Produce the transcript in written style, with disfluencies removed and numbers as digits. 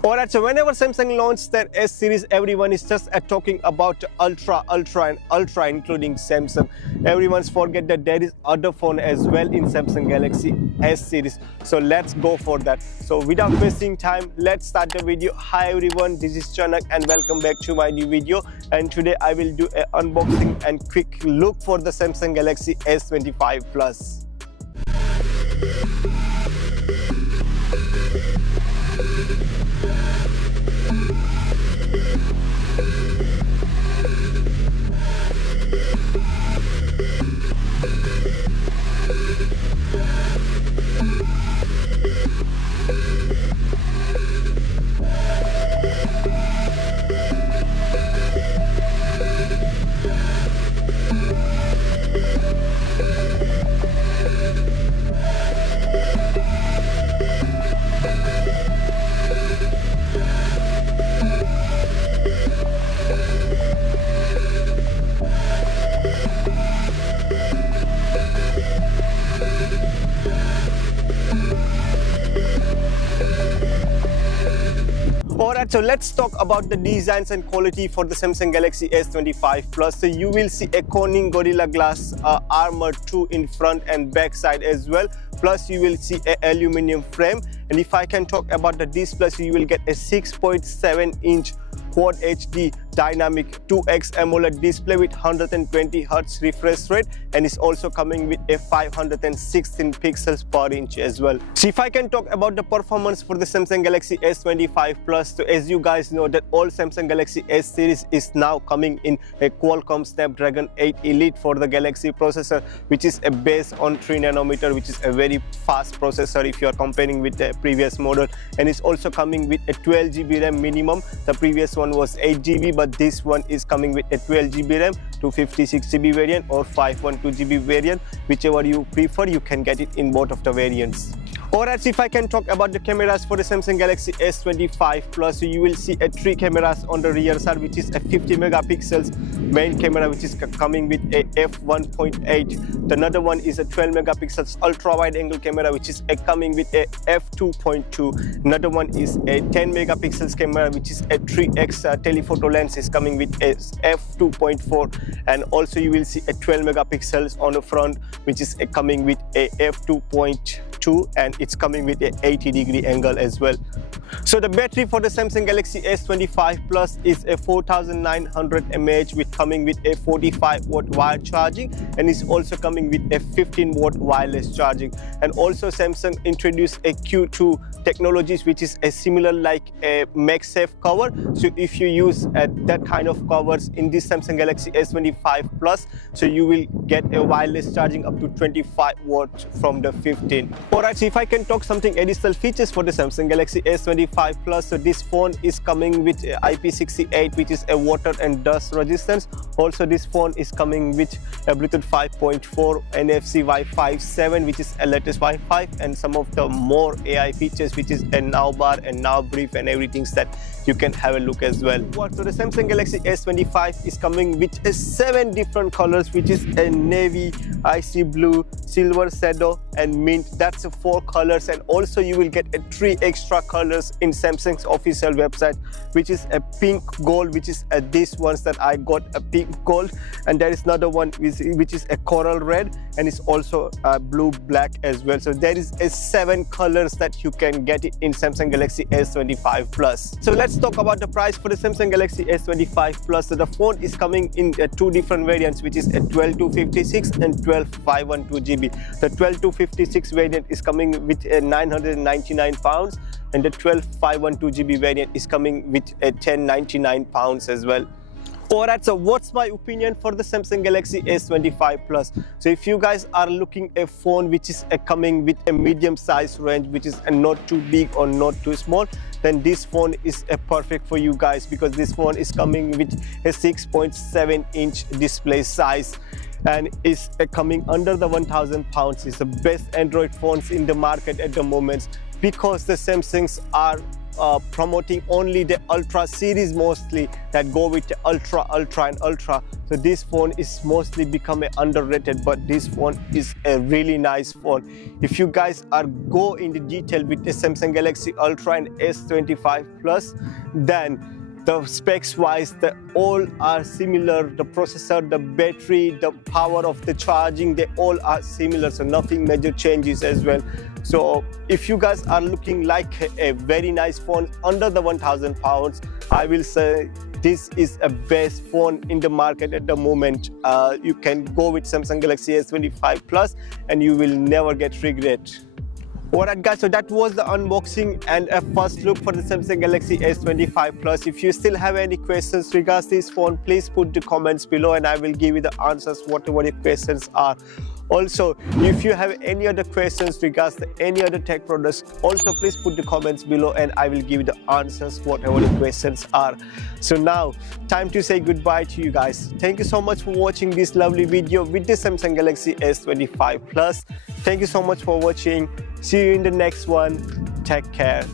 Alright, so whenever Samsung launched their S series, everyone is just talking about Ultra, and Ultra, including Samsung. Everyone's forget that there is other phone as well in Samsung Galaxy S series. So let's go for that. So without wasting time, let's start the video. Hi everyone, this is Chanak and welcome back to my new video. And today I will do an unboxing and quick look for the Samsung Galaxy S25PLUS. Alright, so let's talk about the designs and quality for the Samsung Galaxy S25PLUS. So you will see a Corning Gorilla Glass Armor 2 in front and back side as well. Plus you will see an aluminium frame. And if I can talk about the display, so you will get a 6.7-inch Quad HD dynamic 2x AMOLED display with 120Hz refresh rate, and it's also coming with a 516 pixels per inch as well. So if I can talk about the performance for the Samsung Galaxy S25PLUS, so as you guys know that all Samsung Galaxy S series is now coming in a Qualcomm Snapdragon 8 Elite for the Galaxy processor, which is based on 3nm, which is a very fast processor if you are comparing with the previous model, and it's also coming with a 12GB RAM minimum. The previous one was 8GB, but this one is coming with a 12GB RAM, 256GB variant or 512GB variant. Whichever you prefer, you can get it in both of the variants. Alright, so if I can talk about the cameras for the Samsung Galaxy S25PLUS, so you will see a 3 cameras on the rear side, which is a 50 megapixels main camera, which is coming with a f1.8. The another one is a 12 megapixels ultra wide angle camera, which is coming with a f2.2. Another one is a 10 megapixels camera, which is a 3x telephoto lens, is coming with a f2.4. And also you will see a 12 megapixels on the front, which is coming with a f2.2, and it's coming with a 80-degree angle as well. So the battery for the Samsung Galaxy S25PLUS is a 4900 mAh with coming with a 45-watt wired charging, and it's also coming with a 15-watt wireless charging. And also Samsung introduced a Q2 technologies, which is a similar like a MagSafe cover. So if you use that kind of covers in this Samsung Galaxy S25PLUS, so you will get a wireless charging up to 25 watts from the 15. Alright, so if I can talk something additional features for the Samsung Galaxy S25PLUS, so this phone is coming with IP68, which is a water and dust resistance. Also this phone is coming with a Bluetooth 5.4, NFC Wi-Fi 7, which is a latest Wi-Fi, and some of the more AI features, which is a now bar and now brief and everything that you can have a look as well. So the Samsung Galaxy S25 is coming with 7 different colors, which is a navy, icy blue, silver shadow and mint. That's 4 colors, and also you will get 3 extra colors in Samsung's official website, which is a pink gold, which is these ones that I got a pink gold, and there is another one which is a coral red, and it's also blue black as well. So there is 7 colors that you can get it in Samsung Galaxy S25PLUS. So let's talk about the price for the Samsung Galaxy S25PLUS. So the phone is coming in 2 different variants, which is a 12256 and 12512GB. The 12256 variant is coming with 999 pounds, and the 12512GB variant is coming with 1099 pounds as well. Alright, so what's my opinion for the Samsung Galaxy S25PLUS? So if you guys are looking a phone which is coming with a medium size range, which is not too big or not too small, then this phone is perfect for you guys, because this phone is coming with a 6.7-inch display size and is coming under the 1000 pounds. It's the best Android phones in the market at the moment, because the Samsungs are promoting only the Ultra series mostly, that go with the Ultra, and Ultra. So this phone is mostly become underrated, but this phone is a really nice phone. If you guys are go into detail with the Samsung Galaxy Ultra and S25 Plus, then the specs wise, all are similar. The processor, the battery, the power of the charging, they all are similar, so nothing major changes as well. So if you guys are looking like a very nice phone under the 1,000 pounds, I will say this is a best phone in the market at the moment. You can go with Samsung Galaxy S25 Plus and you will never get regret. Alright guys, so that was the unboxing and a first look for the Samsung Galaxy S25 Plus. If you still have any questions regards this phone, please put the comments below and I will give you the answers whatever your questions are. Also, if you have any other questions regards to any other tech products, also please put the comments below and I will give you the answers whatever the questions are. So now, time to say goodbye to you guys. Thank you so much for watching this lovely video with the Samsung Galaxy S25 Plus. Thank you so much for watching. See you in the next one. Take care.